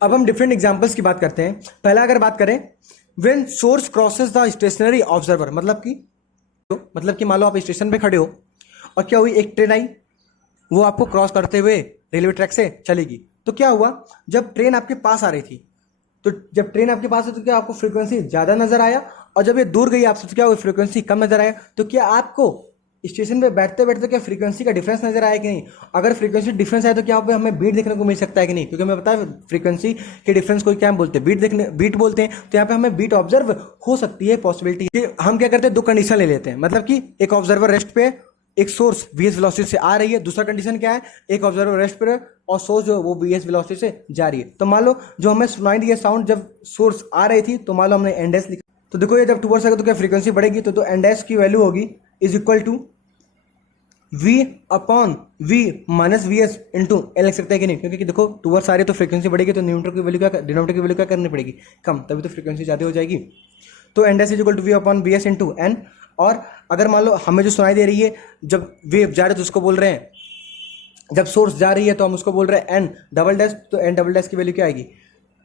अब हम different examples की बात करते हैं। पहला अगर बात करें, when source crosses the stationary observer, मतलब कि मान लो आप स्टेशन पे खड़े हो और क्या हुई, एक ट्रेन आई, वो आपको क्रॉस करते हुए रेलवे ट्रैक से चलेगी। तो क्या हुआ, जब ट्रेन आपके पास आ रही थी, तो जब ट्रेन आपके पास है तो क्या आपको फ्रीक्वेंसी ज्यादा नजर आया, और जब ये दूर गई आपसे तो क्या हुई, फ्रीक्वेंसी कम नजर आया। तो क्या आपको स्टेशन पे बैठते बैठते क्या फ्रीक्वेंसी का डिफरेंस नजर आया कि नहीं? अगर फ्रीक्वेंसी डिफरेंस आया तो क्या हमें बीट देखने को मिल सकता है कि नहीं? क्योंकि हमें पता है फ्रीक्वेंसी के डिफरेंस को क्या हम बोलते हैं, बीट बोलते हैं। तो यहाँ पे हमें बीट ऑब्जर्व हो सकती है, पॉसिबिलिटी कि हम क्या करते हैं, दो कंडीशन ले लेते हैं। मतलब कि एक ऑब्जर्वर रेस्ट पे, एक सोर्स वीएस वेलोसिटी से आ रही है, दूसरा कंडीशन क्या है, एक ऑब्जर्वर रेस्ट पर और सोर्स जो वो वीएस वेलोसिटी से जा रही है। तो मान लो जो हमें सुनाई दिया साउंड जब सोर्स आ रही थी, तो मान लो हमने एन डैश लिखा, तो देखो ये जब टूवर्ड्स आएगा तो क्या फ्रीक्वेंसी बढ़ेगी, तो एन डैश की वैल्यू होगी is equal to v upon v minus v s into l लिख सकते हैं कि नहीं? क्योंकि देखो टूवर्ड्स आ रही है तो फ्रीक्वेंसी बढ़ेगी, तो न्यूमरेटर की वैल्यू क्या, डिनोमिनेटर की वैल्यू क्या करनी पड़ेगी, कम, तभी तो फ्रीक्वेंसी ज़्यादा हो जाएगी। तो n dash is equal to v upon v s into n. और अगर मान लो हमें जो सुनाई दे रही है जब वेव जा रही है तो उसको बोल रहे हैं, जब सोर्स जा रही है तो हम उसको बोल रहे हैं एन डबल डैश, तो एन डबल डैश की वैल्यू क्या आएगी,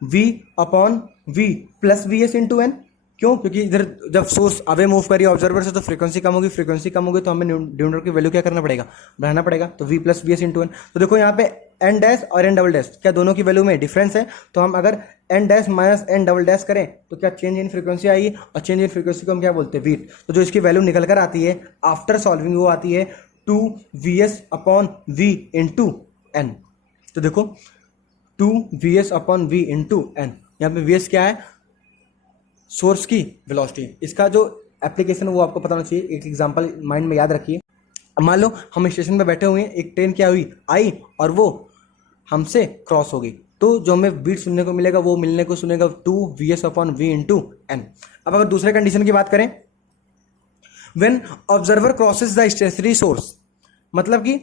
v upon v plus v s into n. क्यों? क्योंकि इधर जब सोर्स अवे मूव करिए ऑब्जर्वर से तो फ्रीक्वेंसी कम होगी, फ्रीक्वेंसी कम होगी तो हमें डिनोमिनेटर की वैल्यू क्या करना पड़ेगा, बढ़ाना पड़ेगा। तो v plus v s into n. तो देखो यहाँ पे एन डैश और एन डबल डैश क्या दोनों की वैल्यू में डिफरेंस है, तो हम अगर n dash minus n double dash करें तो क्या चेंज इन फ्रीक्वेंसी आएगी, और चेंज इन फ्रीक्वेंसी को हम क्या बोलते हैं, बीट। तो जो इसकी वैल्यू निकल कर आती है आफ्टर सॉल्विंग वो आती है 2vs upon v into n. तो देखो 2vs upon v into N, यहाँ पे vs क्या है, सोर्स की वेलोसिटी। इसका जो एप्लीकेशन वो आपको पता होना चाहिए। एक एग्जांपल माइंड में याद रखिए। मान लो हम स्टेशन पे बैठे हुए हैं, एक ट्रेन क्या हुई, आई और वो हमसे क्रॉस हो गई, तो जो हमें बीट सुनने को मिलेगा वो मिलने को सुनेगा 2vs upon v into N. अब अगर दूसरे कंडीशन की बात करें, when observer crosses the stationary source, मतलब कि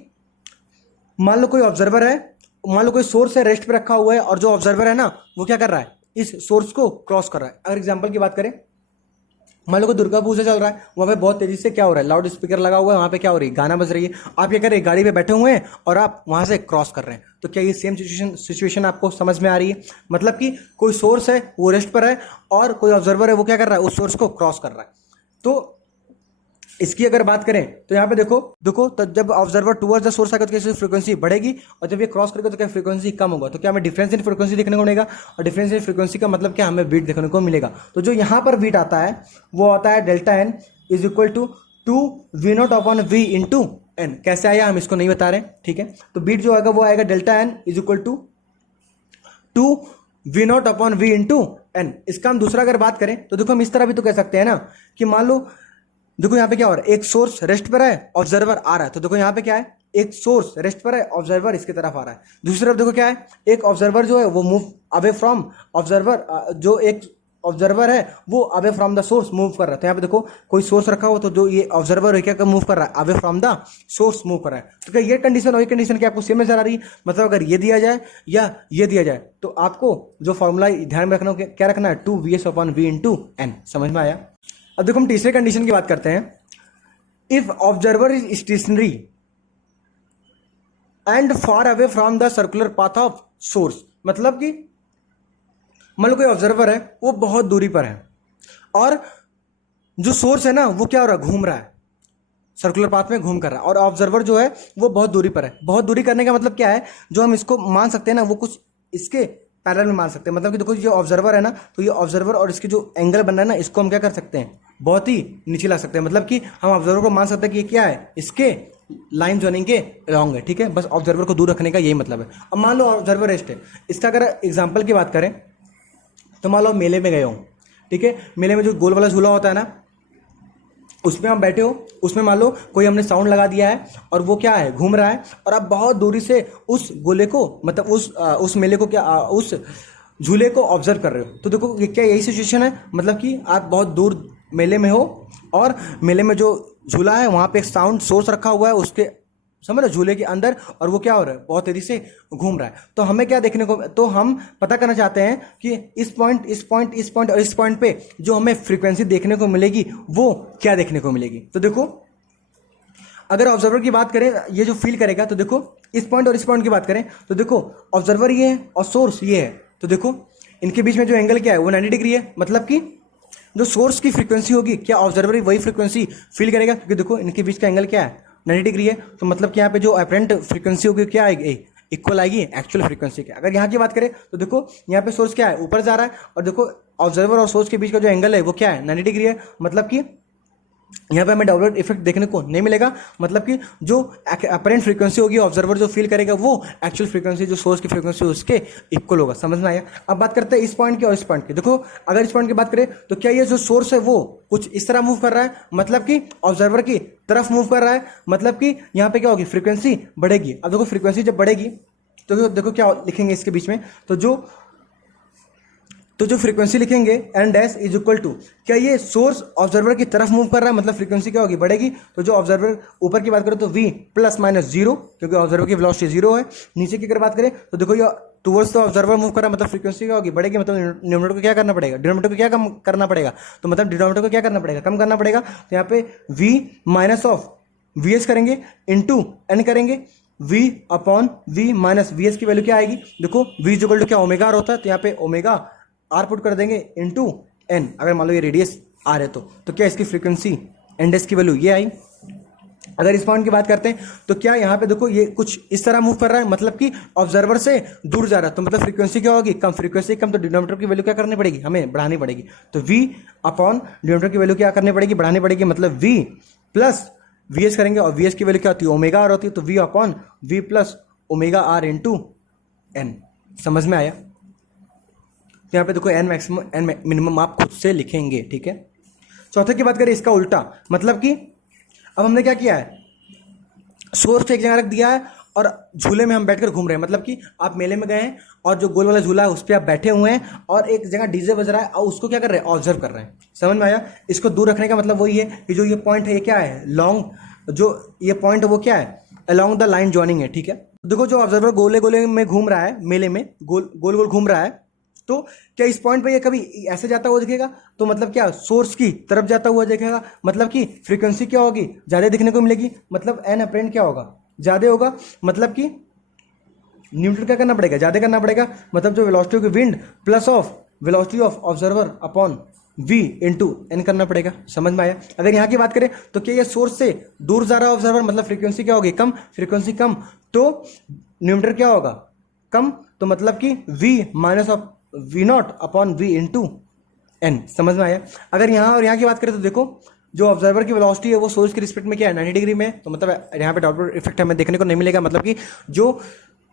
मान लो कोई ऑब्जर्वर है, मान लो कोई सोर्स है रेस्ट पे रखा हुआ है, और जो ऑब्जर्वर है ना वो क्या कर रहा है, इस सोर्स को क्रॉस कर रहा है। अगर एग्जांपल की बात करें, मान लो कोई दुर्गा पूजा चल रहा है, वहां पे बहुत तेजी से क्या हो रहा है, लाउड स्पीकर लगा हुआ है, वहां पे क्या हो रही है, गाना बज रही है। आप क्या कर रहे हैं, गाड़ी पे बैठे हुए हैं और आप वहां से क्रॉस कर रहे हैं। तो क्या ये सेम सिचुएशन आपको समझ में आ रही है? मतलब कि कोई सोर्स है वो रेस्ट पर है और कोई ऑब्जर्वर है वो क्या कर रहा है, उस सोर्स को क्रॉस कर रहा है। तो इसकी अगर बात करें तो यहाँ पे देखो तो जब ऑब्जर्वर टुवर्ड्स द सोर्स आएगा तो कैसे फ्रीक्वेंसी बढ़ेगी, और जब ये क्रॉस करेगा तो क्या फ्रीक्वेंसी कम होगा। तो क्या हमें डिफरेंस इन फ्रीक्वेंसी देखने को मिलेगा, और डिफरेंस इन फ्रीक्वेंसी का मतलब क्या, हमें बीट देखने को मिलेगा। तो जो यहाँ पर बीट आता है वो आता है delta n is equal to 2v0 upon v into n. कैसे आया हम इसको नहीं बता रहे, ठीक है। तो बीट जो आएगा वो आएगा delta n is equal to 2v0 upon v into n. इसका हम दूसरा अगर बात करें तो देखो हम इस तरह भी तो कह सकते हैं ना कि मान लो देखो यहाँ पे क्या हो रहा है, एक सोर्स रेस्ट पर है, ऑब्जर्वर आ रहा है। तो देखो यहाँ पे क्या है, एक सोर्स रेस्ट पर है, ऑब्जर्वर इसकी तरफ आ रहा है। दूसरी तरफ देखो क्या है, एक ऑब्जर्वर जो है वो मूव अवे फ्रॉम ऑब्जर्वर, जो एक ऑब्जर्वर है वो away from the source move कर रहा है। तो यहाँ पे देखो कोई सोर्स रखा हो तो जो ये ऑब्जर्वर है क्या मूव कर रहा है, away from the source move कर रहा है। तो क्या ये कंडीशन और ये कंडीशन क्या आपको सेम नजर आ रही है? मतलब अगर ये दिया जाए या ये दिया जाए तो आपको जो फॉर्मूला ध्यान में रखना, क्या रखना है, 2vs upon v into n. समझ में आया? अब देखो हम तीसरे कंडीशन की बात करते हैं। If observer is stationary and far away from the circular path of source, मतलब कि मान लो कोई ऑब्जर्वर है वो बहुत दूरी पर है और जो सोर्स है ना वो क्या हो रहा है, घूम रहा है, सर्कुलर पाथ में घूम कर रहा है, और ऑब्जर्वर जो है वो बहुत दूरी पर है। बहुत दूरी करने का मतलब क्या है, जो हम इसको मान सकते हैं ना वो कुछ इसके पैरेलल में मान सकते हैं। मतलब कि देखो ये ऑब्जर्वर है ना, तो ये ऑब्जर्वर और इसके जो एंगल बन रहा है ना, इसको हम क्या कर सकते हैं, बहुत ही नीचे ला सकते हैं। मतलब कि हम ऑब्जर्वर को मान सकते हैं कि ये क्या है, इसके लाइन जॉइनिंग के अलॉन्ग है, ठीक है। बस ऑब्जर्वर को दूर रखने का यही मतलब है। अब मान लो ऑब्जर्वर रेस्ट है, इसका अगर एग्जाम्पल की बात करें तो मान लो मेले में गए हो, ठीक है। मेले में जो गोल वाला झूला होता है ना, उसमें आप बैठे हो, उसमें मान लो कोई हमने साउंड लगा दिया है और वो क्या है, घूम रहा है, और आप बहुत दूरी से उस गोले को, मतलब उस मेले को क्या, उस झूले को ऑब्जर्व कर रहे हो। तो देखो क्या यही सिचुएशन है, मतलब कि आप बहुत दूर मेले में हो और मेले में जो झूला है वहाँ पे एक साउंड सोर्स रखा हुआ है, उसके समझ रहे झूले के अंदर, और वो क्या हो रहा है, बहुत तेजी से घूम रहा है। तो हमें क्या देखने को, तो हम पता करना चाहते हैं कि इस पॉइंट इस पॉइंट इस पॉइंट और इस पॉइंट पे जो हमें फ्रीक्वेंसी देखने को मिलेगी वो क्या देखने को मिलेगी। तो देखो अगर ऑब्जर्वर की बात करें, ये जो फील करेगा, तो देखो इस पॉइंट और इस पॉइंट की बात करें तो देखो ऑब्जर्वर ये है और सोर्स ये है, तो देखो इनके बीच में जो एंगल क्या है वो 90 डिग्री है, मतलब कि जो सोर्स की फ्रीक्वेंसी होगी क्या ऑब्जर्वर वही फ्रीक्वेंसी फील करेगा, क्योंकि देखो इनके बीच का एंगल क्या है 90 डिग्री है। तो मतलब कि यहाँ पे जो अपरेंट फ्रीक्वेंसी होगी क्या आएगी, इक्वल आएगी एक्चुअल फ्रीक्वेंसी के। अगर यहाँ की बात करें तो देखो यहाँ पे सोर्स क्या है ऊपर जा रहा है, और देखो ऑब्जर्वर और सोर्स के बीच का जो एंगल है वो क्या है 90 डिग्री है, मतलब कि यहाँ पे हमें डाउनलोड इफेक्ट देखने को नहीं मिलेगा। मतलब कि जो अपरेंट फ्रीक्वेंसी होगी ऑब्जर्वर जो फील करेगा वो एक्चुअल फ्रीक्वेंसी जो सोर्स की फ्रीक्वेंसी उसके इक्वल होगा। समझ में आया। अब बात करते हैं इस पॉइंट की और इस पॉइंट की। देखो अगर इस पॉइंट की बात करें तो क्या ये जो सोर्स है वो कुछ इस तरह मूव कर रहा है, मतलब कि ऑब्जर्वर की तरफ मूव कर रहा है, मतलब कि यहाँ पे क्या होगी फ्रीक्वेंसी बढ़ेगी। अब देखो फ्रीक्वेंसी जब बढ़ेगी तो देखो क्या लिखेंगे इसके बीच में, तो जो फ्रीक्वेंसी लिखेंगे n dash is equal to, क्या ये सोर्स ऑब्जर्वर की तरफ मूव कर रहा है, मतलब फ्रीक्वेंसी क्या होगी बढ़ेगी। तो जो ऑब्जर्वर ऊपर की बात करें तो v प्लस माइनस जीरो, क्योंकि ऑब्जर्वर की वेलोसिटी जीरो है। नीचे की अगर बात करें तो देखो ये टुवर्ड्स द ऑब्जर्वर मूव कर रहा है, मतलब फ्रीक्वेंसी क्या होगी बढ़ेगी, मतलब न्यूमरेटर को क्या करना पड़ेगा, डिनोमिनेटर को क्या कम करना पड़ेगा, तो मतलब डिनोमिनेटर को क्या करना पड़ेगा कम करना पड़ेगा। तो यहाँ पे v minus of V S करेंगे इंटू एन करेंगे, v upon v minus v S की वैल्यू क्या आएगी, देखो v इक्वल टू क्या ओमेगा आर होता है, तो यहाँ पे ओमेगा आर पुट कर देंगे इंटू एन। अगर मान लो ये रेडियस आर है तो क्या इसकी फ्रीक्वेंसी एन डैश की वैल्यू ये आई। अगर इस पॉइंट की बात करते हैं तो क्या यहाँ पे देखो ये कुछ इस तरह मूव कर रहा है, मतलब कि ऑब्जर्वर से दूर जा रहा है, तो मतलब फ्रीक्वेंसी क्या होगी कम, फ्रीक्वेंसी कम तो डिनोमिनेटर की वैल्यू क्या करनी पड़ेगी हमें बढ़ानी पड़ेगी। तो v अपॉन डिनोमिनेटर की वैल्यू क्या करनी पड़ेगी बढ़ानी पड़ेगी, मतलब v प्लस वी एस करेंगे, और वी एस की वैल्यू क्या होती है ओमेगा आर होती है, तो v upon v plus omega r into n. समझ में आया। तो यहाँ पे देखो एन मैक्सिमम एन मिनिमम आप खुद से लिखेंगे, ठीक है। चौथे की बात करें इसका उल्टा, मतलब कि अब हमने क्या किया है सोर्स एक जगह रख दिया है और झूले में हम बैठकर घूम रहे हैं, मतलब कि आप मेले में गए हैं और जो गोल वाला झूला है उस पर आप बैठे हुए हैं और एक जगह डीजे बज रहा है और उसको क्या कर रहे हैं ऑब्जर्व कर रहे हैं। समझ में आया। इसको दूर रखने का मतलब वही है कि जो ये पॉइंट है ये क्या है लॉन्ग, जो ये पॉइंट है वो क्या है अलॉन्ग द लाइन जॉइनिंग है, ठीक है। देखो जो ऑब्जर्वर गोले गोले में घूम रहा है मेले में गोल गोल घूम रहा है, तो क्या इस पॉइंट पे ये कभी ऐसे जाता हुआ दिखेगा, तो मतलब क्या सोर्स की तरफ जाता हुआ दिखेगा, मतलब कि फ्रीक्वेंसी क्या होगी ज़्यादा दिखने को मिलेगी, मतलब एन अपरेंट क्या होगा ज़्यादा होगा, मतलब कि न्यूटन क्या करना पड़ेगा ज़्यादा करना पड़ेगा, मतलब जो वेलोसिटी होगी wind plus of velocity of observer upon v into n करना पड़ेगा। समझ में आया। अगर यहाँ की बात करें तो क्या ये सोर्स से दूर जा रहा है ऑब्जर्वर, मतलब फ्रीक्वेंसी क्या होगी कम, फ्रीक्वेंसी कम तो न्यूमरेटर क्या होगा कम, तो मतलब कि v minus of v not upon v into n. समझ में आया। अगर यहाँ और यहाँ की बात करें तो देखो जो ऑब्जर्वर की वेलोसिटी है वो सोर्स के रिस्पेक्ट में क्या है 90 डिग्री में, तो मतलब यहाँ पे डॉपलर इफेक्ट हमें देखने को नहीं मिलेगा, मतलब कि जो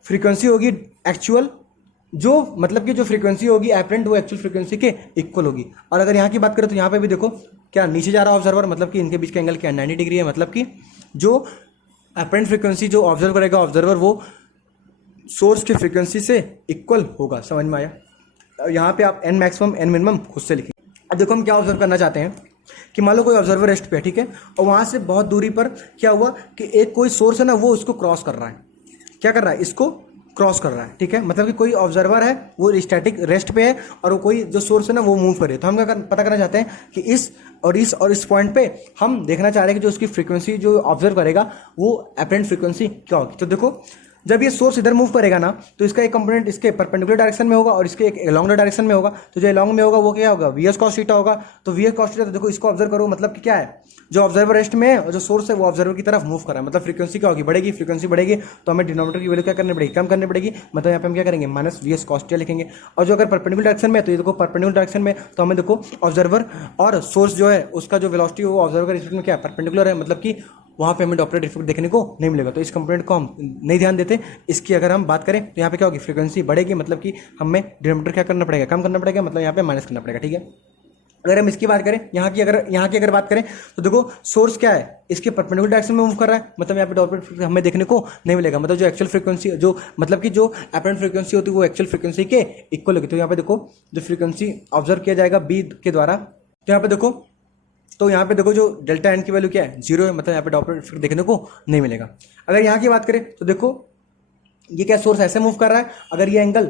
फ्रीक्वेंसी होगी एक्चुअल जो मतलब कि जो फ्रीक्वेंसी होगी एपरेंट वो एक्चुअल फ्रीक्वेंसी के इक्वल होगी। और अगर यहाँ की बात करें तो यहाँ पे भी देखो क्या नीचे जा रहा है ऑब्जर्वर, मतलब कि इनके बीच का एंगल क्या 90 डिग्री है, मतलब कि जो एपरेंट फ्रीक्वेंसी जो ऑब्जर्व करेगा ऑब्जर्वर वो सोर्स की फ्रीक्वेंसी से इक्वल होगा। समझ में आया। यहाँ पे आप एन मैक्सिमम एन मिनिमम खुद से लिखिए। अब देखो हम क्या ऑब्जर्व करना चाहते हैं कि मान लो कोई ऑब्जर्वर रेस्ट पे है, ठीक है, और वहाँ से बहुत दूरी पर क्या हुआ कि एक कोई सोर्स है ना वो उसको क्रॉस कर रहा है, क्या कर रहा है इसको क्रॉस कर रहा है, ठीक है, मतलब कि कोई ऑब्जर्वर है वो स्टैटिक रेस्ट पे है और वो कोई जो सोर्स है ना वो मूव कर रही है। तो हम क्या पता करना चाहते हैं कि इस पॉइंट पे हम देखना चाह रहे हैं कि जो उसकी फ्रीक्वेंसी जो ऑब्जर्व करेगा वो अपरेंट फ्रीक्वेंसी क्या होगी। तो देखो जब ये सोर्स इधर मूव करेगा ना तो इसका एक कंपोनेंट इसके परपेंडिकुलर डायरेक्शन में होगा और इसके एक अलॉन्ग डायरेक्शन में होगा। तो जो अलॉन्ग में होगा वो क्या होगा वी एस कॉस थीटा होगा। तो वी एस कॉस थीटा, तो देखो इसको ऑब्जर्व करो, मतलब कि क्या है जो ऑब्जर्वर रेस्ट में है और जो सोर्स है वो ऑब्जर्वर की तरफ मूव कर रहा है, मतलब फ्रीक्वेंसी क्या होगी बढ़ेगी, फ्रीक्वेंसी बढ़ेगी तो हमें डिनोमिनेटर की वैल्यू क्या करनी पड़ेगी कम करनी पड़ेगी, मतलब यहाँ पे हम क्या करेंगे minus v S cos theta लिखेंगे। और जो अगर परपेंडिकुलर डायरेक्शन में है तो ये देखो परपेंडिकुलर डायरेक्शन में तो हमें देखो ऑब्जर्वर और सोर्स जो है उसका जो वेलोसिटी है वो ऑब्जर्वर के रिस्पेक्ट में क्या है परपेंडिकुलर है, मतलब कि वहाँ पे हमें डॉपलर इफेक्ट देखने को नहीं मिलेगा। तो इस कंपोनेंट को हम नहीं ध्यान देते। इसकी अगर हम बात करें तो यहाँ पे क्या होगी फ्रीक्वेंसी बढ़ेगी, मतलब कि हमें डिनोमिनेटर क्या करना पड़ेगा कम करना पड़ेगा, मतलब यहाँ पे माइनस करना पड़ेगा, ठीक है। अगर हम इसकी बात करें यहाँ की अगर बात करें तो देखो सोर्स क्या है इसके परपेंडिकुलर डायरेक्शन में मूव कर रहा है, मतलब यहाँ पे डॉपलर इफेक्ट हमें देखने को नहीं मिलेगा, मतलब जो एक्चुअल फ्रीक्वेंसी जो मतलब कि जो अपरेंट फ्रीक्वेंसी होती है वो एक्चुअल फ्रीक्वेंसी के इक्वल होगी। तो यहाँ पे देखो जो फ्रीक्वेंसी ऑब्जर्व किया जाएगा बी के द्वारा, तो यहाँ पे देखो जो डेल्टा एन की वैल्यू क्या है 0 है, मतलब यहाँ पे डॉपलर इफेक्ट देखने को नहीं मिलेगा। अगर यहाँ की बात करें तो देखो ये क्या सोर्स ऐसे मूव कर रहा है, अगर ये एंगल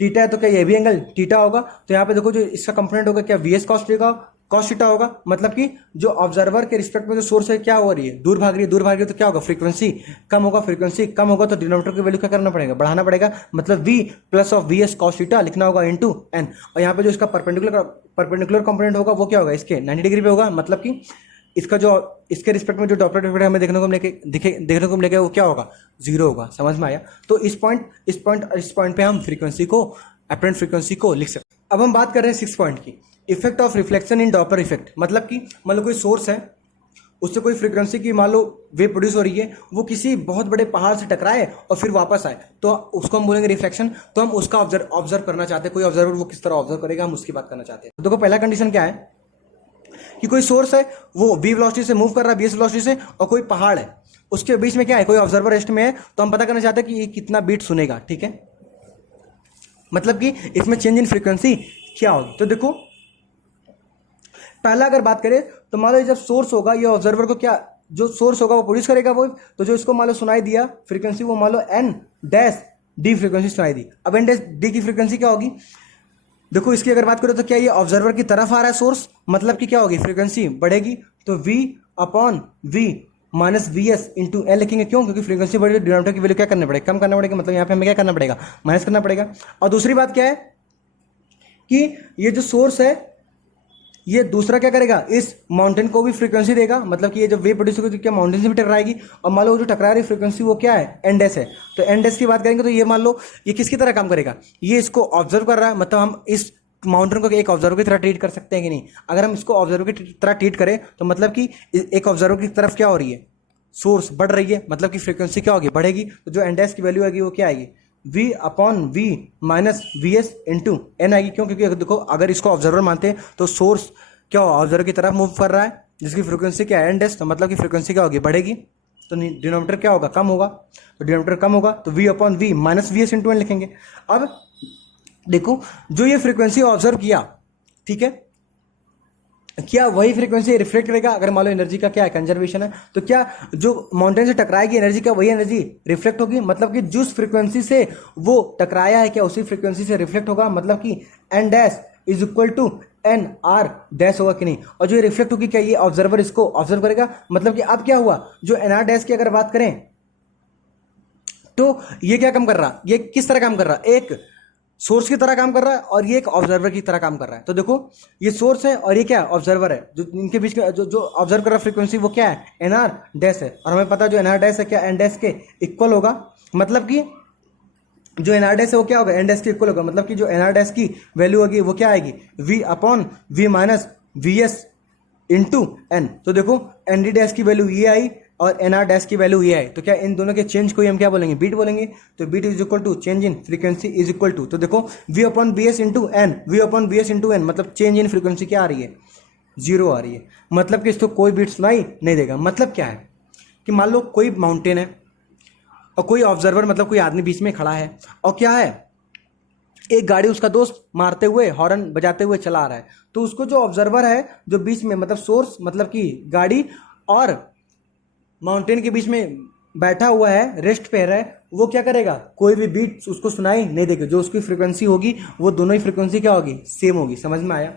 थीटा है तो क्या ये भी एंगल थीटा होगा। तो यहाँ पे देखो जो इसका कंपोनेंट होगा क्या V S cos theta cos theta होगा, मतलब कि जो ऑब्जर्वर के रिस्पेक्ट में जो सोर्स है क्या हो रही है, दूर भाग रही है, दूर भाग रही है, तो क्या होगा, फ्रीक्वेंसी कम होगा, फ्रीक्वेंसी कम होगा तो डिनोमिनेटर की वैल्यू क्या करना पड़ेगा, बढ़ाना पड़ेगा, मतलब v plus of V S cos theta लिखना होगा इनटू n, और यहाँ पे जो इसका परपेंडिकुलर कंपोनेंट होगा वो क्या होगा, इसके 90 डिग्री पे होगा, मतलब कि इसका जो इसके रिस्पेक्ट में जो डॉपलर इफेक्ट हमें देखने को मिलेगा वो क्या होगा, जीरो होगा। समझ में आया? तो इस पॉइंट पे हम फ्रीक्वेंसी को, अपरेंट फ्रीक्वेंसी को लिख सकते हैं। अब हम बात कर रहे हैं 6 पॉइंट की, effect of reflection in Doppler effect. मतलब कि मान लो कोई सोर्स है, उससे कोई फ्रीक्वेंसी की मान लो वेव प्रोड्यूस हो रही है, वो किसी बहुत बड़े पहाड़ से टकराए और फिर वापस आए, तो उसको हम बोलेंगे रिफ्लेक्शन। तो हम उसका ऑब्जर्व करना चाहते हैं, कोई ऑब्जर्वर वो किस तरह ऑब्जर्व करेगा, हम उसकी बात करना चाहते हैं। तो देखो पहला कंडीशन क्या है कि कोई सोर्स है वो v वेलोसिटी से मूव कर रहा है, vs वेलोसिटी से, और कोई पहाड़ है उसके बीच में क्या है, कोई ऑब्जर्वर रेस्ट में है, तो हम पता करना चाहते हैं कि ये कितना बीट सुनेगा। ठीक है, मतलब कि इसमें चेंज इन फ्रीक्वेंसी क्या होगी। तो देखो पहला अगर बात करें तो मान लो जब सोर्स होगा, ये ऑब्जर्वर को क्या, जो सोर्स होगा वो प्रोड्यूस करेगा वो, तो जो इसको मान लो सुनाई दिया फ्रीक्वेंसी, वो मान लो एन डैश डी फ्रीक्वेंसी सुनाई दी। अब एन डैश डी की फ्रीक्वेंसी क्या होगी, देखो इसकी अगर बात करें तो क्या ये ऑब्जर्वर की तरफ आ रहा है सोर्स, मतलब कि क्या होगी, फ्रीक्वेंसी बढ़ेगी, तो v upon v minus v s into L लिखेंगे। क्यों? क्योंकि फ्रीक्वेंसी बढ़ी तो डिनोमिनेटर की वैल्यू क्या करना पड़ेगा, कम करना पड़ेगा, मतलब यहाँ पे हमें क्या करना पड़ेगा, माइनस करना पड़ेगा। और दूसरी बात क्या है कि ये जो सोर्स है ये दूसरा क्या करेगा, इस माउंटेन को भी फ्रीक्वेंसी देगा, मतलब कि ये जब वेव प्रोड्यूस होगी तो क्या माउंटेन से भी टकराएगी, और मान लो जो टकरा रही फ्रीक्वेंसी वो क्या है, एन डैश है। तो एन डैश की बात करेंगे तो ये मान लो ये किसकी तरह काम करेगा, ये इसको ऑब्जर्व कर रहा है, मतलब हम इस माउंटेन को एक ऑब्जर्वर की तरह ट्रीट कर सकते हैं कि नहीं। अगर हम इसको ऑब्जर्वर की तरह ट्रीट करें तो मतलब कि एक ऑब्जर्वर की तरफ क्या हो रही है, सोर्स बढ़ रही है, मतलब कि फ्रीक्वेंसी क्या होगी, बढ़ेगी। तो जो एन डैश की वैल्यू आएगी वो क्या आएगी, v upon v minus v s into n आएगी। क्यों? क्योंकि देखो अगर इसको ऑब्जर्वर मानते हैं तो सोर्स क्या होगा, ऑब्जर्वर की तरफ मूव कर रहा है, जिसकी फ्रीक्वेंसी क्या है, एन डैश, तो मतलब कि फ्रीक्वेंसी क्या होगी, बढ़ेगी, तो डिनोमिनेटर क्या होगा, कम होगा, तो डिनोमिनेटर कम होगा तो v upon v minus v s into n लिखेंगे। अब देखो जो ये फ्रीक्वेंसी ऑब्जर्व किया, ठीक है, क्या वही फ्रीक्वेंसी रिफ्लेक्ट करेगा, अगर मान लो एनर्जी का क्या है, कंजर्वेशन है, तो क्या जो माउंटेन से टकराएगी एनर्जी का वही एनर्जी रिफ्लेक्ट होगी, मतलब कि जिस फ्रीक्वेंसी से वो टकराया है क्या उसी फ्रीक्वेंसी से रिफ्लेक्ट होगा, मतलब कि n dash is equal to n r dash होगा कि नहीं। और जो ये रिफ्लेक्ट होगी क्या ये ऑब्जर्वर इसको ऑब्जर्व करेगा, मतलब कि अब क्या हुआ, जो एन आर डैश की अगर बात करें तो ये क्या काम कर रहा, ये किस तरह काम कर रहा, एक सोर्स की तरह काम कर रहा है और ये एक ऑब्जर्वर की तरह काम कर रहा है। तो देखो ये सोर्स है और ये क्या है, ऑब्जर्वर है, जो इनके बीच का जो ऑब्जर्व कर रहा है फ्रीक्वेंसी वो क्या है, एन आर डैश है, और हमें पता है जो एन आर डैश है क्या एन डैश के इक्वल होगा, मतलब कि जो एन आर डैश है वो क्या होगा, एन डैश के इक्वल होगा, मतलब कि जो एन आर डैश की वैल्यू होगी वो क्या आएगी, v upon v minus v s into n. तो देखो एन डी डैश की वैल्यू ये आई और एन आर डैश की वैल्यू ये है, तो क्या इन दोनों के चेंज को हम क्या बोलेंगे, बीट बोलेंगे। तो beat is equal to change in frequency is equal to, तो देखो v upon b s into n, v upon b s into n, मतलब चेंज इन फ्रीक्वेंसी क्या आ रही है, जीरो आ रही है, मतलब कि इसको कोई बीट सुनाई नहीं देगा। मतलब क्या है कि मान लो कोई माउंटेन है और कोई ऑब्जर्वर मतलब कोई आदमी बीच में खड़ा है, और क्या है एक गाड़ी उसका दोस्त मारते हुए हॉर्न बजाते हुए चला रहा है, तो उसको जो ऑब्जर्वर है जो बीच में मतलब सोर्स मतलब कि गाड़ी और माउंटेन के बीच में बैठा हुआ है, रेस्ट पे रहा है, वो क्या करेगा, कोई भी बीट उसको सुनाई नहीं देगी, जो उसकी फ्रीक्वेंसी होगी वो दोनों ही फ्रीक्वेंसी क्या होगी, सेम होगी। समझ में आया?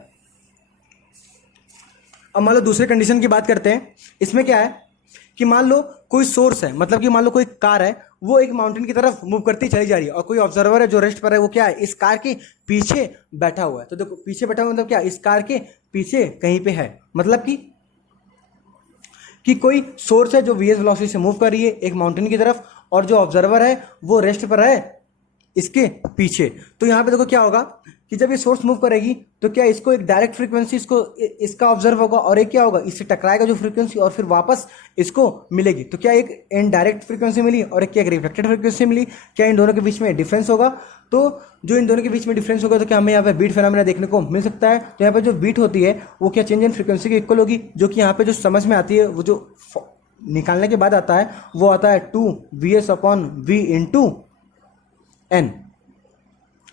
अब मान लो दूसरे कंडीशन की बात करते हैं। इसमें क्या है कि मान लो कोई सोर्स है, मतलब कि मान लो कोई कार है वो एक माउंटेन की तरफ मूव करती चली जा रही है, और कोई ऑब्जर्वर है जो रेस्ट पर है, वो क्या है, इस कार के पीछे बैठा हुआ है। तो देखो पीछे बैठा हुआ मतलब क्या, इस कार के पीछे कहीं पे है, मतलब कि कोई सोर्स है जो वीएस वेलोसिटी से मूव कर रही है एक माउंटेन की तरफ, और जो ऑब्जर्वर है वो रेस्ट पर है इसके पीछे। तो यहाँ पे देखो क्या होगा कि जब ये सोर्स मूव करेगी तो क्या इसको एक डायरेक्ट फ्रीक्वेंसी इसका ऑब्जर्व होगा, और एक क्या होगा, इससे टकराएगा जो फ्रीक्वेंसी और फिर वापस इसको मिलेगी। तो क्या एक इनडायरेक्ट फ्रीक्वेंसी मिली और एक क्या रिफ्लेक्टेड फ्रीक्वेंसी मिली, क्या इन दोनों के बीच में डिफरेंस होगा। तो जो इन दोनों के बीच में डिफरेंस होगा तो क्या हमें यहाँ पे बीट फिनोमेना देखने को मिल सकता है। तो यहाँ पे जो बीट होती है वो क्या चेंज इन फ्रीक्वेंसी के इक्वल होगी, जो कि यहाँ पे जो समझ में आती है वो जो निकालने के बाद आता है वो आता है 2vs upon v into N.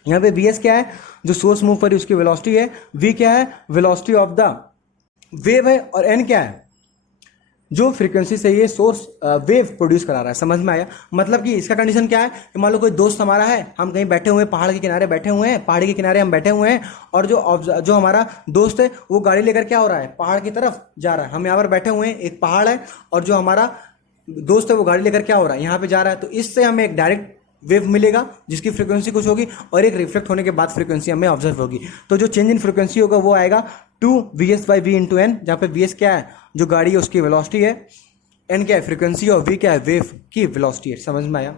यहाँ पे vs क्या है, जो सोर्स मूव कर रही है उसकी वेलोसिटी है, v क्या है, वेलोसिटी ऑफ द वेव है, और n क्या है, जो फ्रीक्वेंसी से ये सोर्स वेव प्रोड्यूस करा रहा है। समझ में आया? मतलब कि इसका कंडीशन क्या है कि मान लो कोई दोस्त हमारा है, हम कहीं बैठे हुए हैं, पहाड़ के किनारे बैठे हुए हैं, पहाड़ी के किनारे हम बैठे हुए हैं, और जो हमारा दोस्त है वो गाड़ी लेकर क्या हो रहा है, पहाड़ की तरफ जा रहा है। हम यहाँ पर बैठे हुए हैं, एक पहाड़ है, और जो हमारा दोस्त है वो गाड़ी लेकर क्या हो रहा है, यहाँ पे जा रहा है। तो इससे हमें एक डायरेक्ट वेव मिलेगा जिसकी फ्रीक्वेंसी कुछ होगी, और एक रिफ्लेक्ट होने के बाद फ्रीक्वेंसी हमें ऑब्जर्व होगी। तो जो चेंज इन फ्रीक्वेंसी होगा वो आएगा 2vs/v इंटू एन, जहाँ पे vs क्या है, जो गाड़ी है उसकी वेलोसिटी है, एन क्या है, फ्रीक्वेंसी, और v क्या है, वेव की वेलोसिटी है। समझ में आया?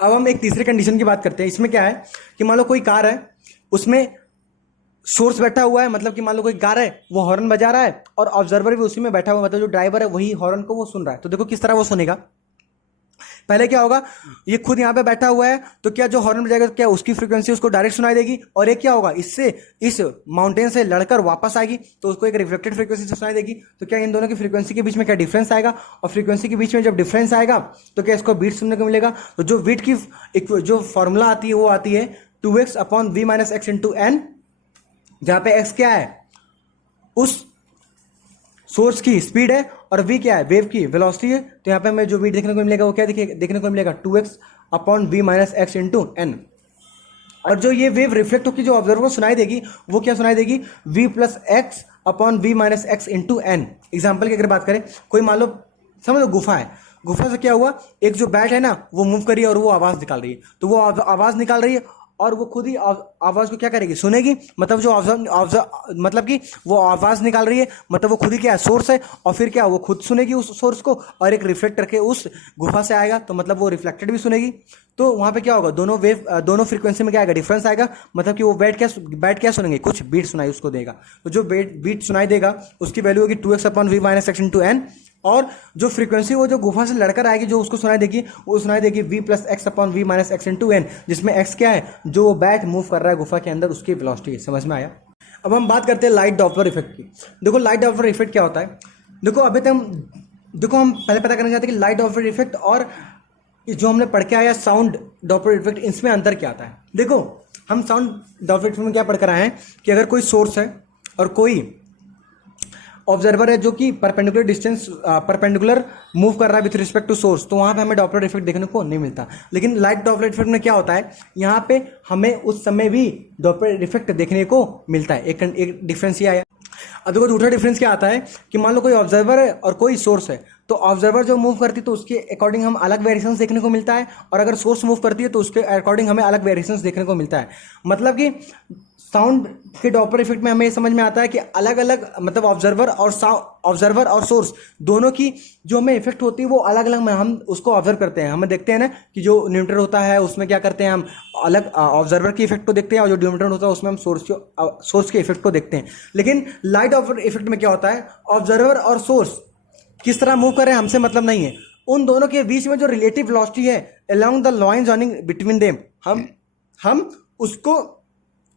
अब हम एक तीसरे कंडीशन की बात करते हैं। इसमें क्या है कि मान लो कोई कार है, उसमें सोर्स बैठा हुआ है, मतलब कि मान लो कोई कार है, वो हॉर्न बजा रहा है, और ऑब्जर्वर भी उसी में बैठा हुआ है, मतलब जो ड्राइवर है वही हॉर्न को वो सुन रहा है। तो देखो किस तरह वो सुनेगा। पहले क्या होगा, ये खुद यहाँ पे बैठा हुआ है, तो क्या जो हॉर्न बजाएगा, क्या उसकी फ्रीक्वेंसी उसको डायरेक्ट सुनाई देगी, और एक क्या होगा, इससे इस माउंटेन से लड़कर वापस आएगी तो उसको एक रिफ्लेक्टेड फ्रीक्वेंसी से सुनाई देगी। तो क्या इन दोनों की फ्रीक्वेंसी के बीच में क्या डिफरेंस आएगा, और फ्रीक्वेंसी के बीच में जब डिफरेंस आएगा तो क्या इसको बीट सुनने को मिलेगा। तो जो बीट की जो फॉर्मूला आती है वो आती है 2x/v - x इंटू एन, जहां पे x क्या है, उस सोर्स की स्पीड है, और v क्या है, वेव की वेलोसिटी है। तो यहाँ पे हमें जो v देखने को मिलेगा वो क्या देखने को मिलेगा, 2x/v - x इंटू एन। और जो ये वेव रिफ्लेक्ट होकर जो ऑब्जर्वर को सुनाई देगी वो क्या सुनाई देगी, v+x/v - x into N. Example की अगर बात करें, कोई मान लो समझो गुफा है, गुफा से क्या हुआ, एक जो बैट है ना वो मूव करी और वो आवाज निकाल रही है। तो वो आवाज निकाल रही है और वो खुद ही आवाज को क्या करेगी, सुनेगी। मतलब जो मतलब कि वो आवाज निकाल रही है, मतलब वो खुद ही क्या है, सोर्स है, और फिर क्या वो खुद सुनेगी उस सोर्स को, और एक रिफ्लेक्ट करके उस गुफा से आएगा, तो मतलब वो रिफ्लेक्टेड भी सुनेगी। तो वहां पे क्या होगा, दोनों फ्रीक्वेंसी में क्या आएगा, डिफरेंस आएगा। मतलब कि वो बैट क्या सुनेंगे, कुछ बीट सुनाई उसको देगा। तो जो बीट सुनाई देगा उसकी वैल्यू होगी 2x/v - x इंटू एन, और जो फ्रीक्वेंसी वो जो गुफा से लड़कर आएगी जो उसको सुनाई देगी, वो सुनाई देगी v+x/v - x इंटू एन, जिसमें x क्या है, जो वो बैट मूव कर रहा है गुफा के अंदर उसकी वेलोसिटी है। समझ में आया? अब हम बात करते हैं लाइट डॉपलर इफेक्ट की। देखो लाइट डॉपलर इफेक्ट क्या होता है। देखो अभी तक हम पहले पता करना चाहते हैं कि लाइट डॉपलर इफेक्ट और जो हमने पढ़ के आया साउंड डॉपलर इफेक्ट, इसमें अंतर क्या आता है। देखो हम साउंड डॉपलर इफेक्ट में क्या पढ़ कर आए हैं कि अगर कोई सोर्स है और कोई ऑब्जर्वर है जो कि परपेंडिकुलर मूव कर रहा है विथ रिस्पेक्ट टू सोर्स, तो वहां पे हमें डॉपलर इफेक्ट देखने को नहीं मिलता। लेकिन लाइट डॉपलर इफेक्ट में क्या होता है, यहाँ पे हमें उस समय भी डॉपलर इफेक्ट देखने को मिलता है। एक डिफरेंस ये आया। अब देखो दूसरा डिफरेंस क्या आता है कि मान लो कोई ऑब्जर्वर है और कोई सोर्स है, तो ऑब्जर्वर जो मूव करती है तो उसके अकॉर्डिंग हम अलग वेरिएशंस देखने को मिलता है, और अगर सोर्स मूव करती है तो उसके अकॉर्डिंग हमें अलग वेरिएशंस देखने को मिलता है। मतलब कि साउंड के डॉपलर इफेक्ट में हमें समझ में आता है कि अलग अलग मतलब ऑब्जर्वर और सोर्स दोनों की जो हमें इफेक्ट होती है वो अलग अलग में हम उसको ऑब्जर्व करते हैं। हमें देखते हैं ना कि जो न्यूट्रल होता है उसमें क्या करते हैं, हम अलग ऑब्जर्वर के इफेक्ट को देखते हैं, और जो न्यूट्रल होता है उसमें हम सोर्स के इफेक्ट को देखते हैं। लेकिन लाइट डॉपलर इफेक्ट में क्या होता है, ऑब्जर्वर और सोर्स किस तरह मूव कर रहे हैं हमसे मतलब नहीं है, उन दोनों के बीच में जो रिलेटिव वेलोसिटी है along the line joining between them, हम उसको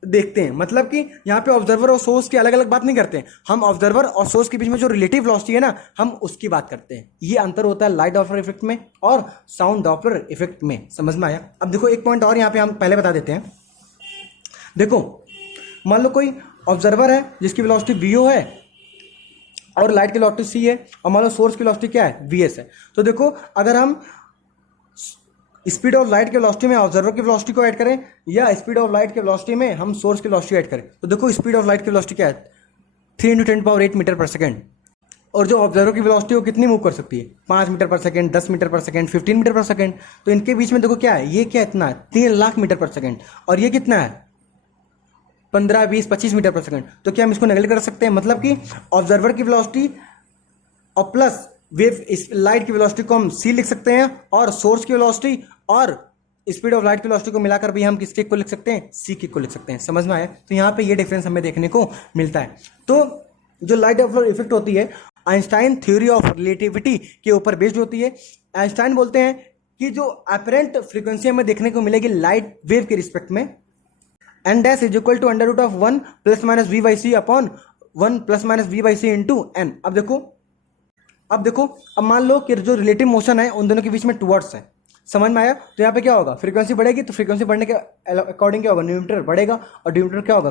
देखते हैं। मतलब कि यहाँ पे ऑब्जर्वर और सोर्स की अलग अलग बात नहीं करते हैं, हम ऑब्जर्वर और सोर्स के बीच में जो रिलेटिव वेलोसिटी है ना, हम उसकी बात करते हैं। ये अंतर होता है लाइट डॉपलर इफेक्ट में और साउंड डॉपलर इफेक्ट में। समझ में आया? अब देखो एक पॉइंट और यहाँ पे हम पहले बता देते हैं। देखो मान लो कोई ऑब्जर्वर है जिसकी वेलोसिटी vo है और लाइट की वेलोसिटी c है, और मान लो सोर्स की वेलोसिटी क्या है, vs है। तो देखो अगर हम स्पीड ऑफ लाइट के वेलोसिटी में ऑब्जर्वर की वेलोसिटी को ऐड करें, या स्पीड ऑफ लाइट के वेलोसिटी में हम सोर्स की वेलोसिटी ऐड करें, तो देखो स्पीड ऑफ लाइट की वेलोसिटी क्या है, 3 × 10⁸ मीटर पर सेकेंड, और जो ऑब्जर्वर की वेलोसिटी वो कितनी मूव कर सकती है, 5 मीटर पर सेकेंड, 10 मीटर पर सेकेंड, 15 मीटर पर सेकेंड। तो इनके बीच में देखो क्या है, ये क्या इतना है, 3 लाख मीटर पर सेकेंड, और ये कितना है, 15, 20, 25 मीटर पर सेकेंड। तो क्या हम इसको नेगलेक्ट कर सकते हैं? मतलब कि ऑब्जर्वर की वेलोसिटी और प्लस वेव लाइट की वेलोसिटी को हम c लिख सकते हैं, और सोर्स की वेलोसिटी और स्पीड ऑफ लाइट की वेलोसिटी को मिलाकर भी हम किसके को लिख सकते हैं, c के को लिख सकते हैं। समझ में आया? तो यहाँ पे ये डिफरेंस हमें देखने को मिलता है। तो जो लाइट डॉपलर इफेक्ट होती है आइंस्टाइन थ्योरी ऑफ रिलेटिविटी के ऊपर बेस्ड होती है। आइंस्टाइन बोलते हैं कि जो अपरेंट फ्रीक्वेंसी हमें देखने को मिलेगी लाइट वेव के रिस्पेक्ट में, n dash is equal to √1 ± v/c upon 1 ± v/c into n। अब देखो अब मान लो कि जो रिलेटिव मोशन है उन दोनों के बीच में टुवर्ड्स है, समझ में आया? तो यहाँ पे क्या होगा, फ्रीक्वेंसी बढ़ेगी तो फ्रीक्वेंसी बढ़ने के अकॉर्डिंग क्या होगा, न्यूमरेटर बढ़ेगा और डिनोमिनेटर क्या होगा,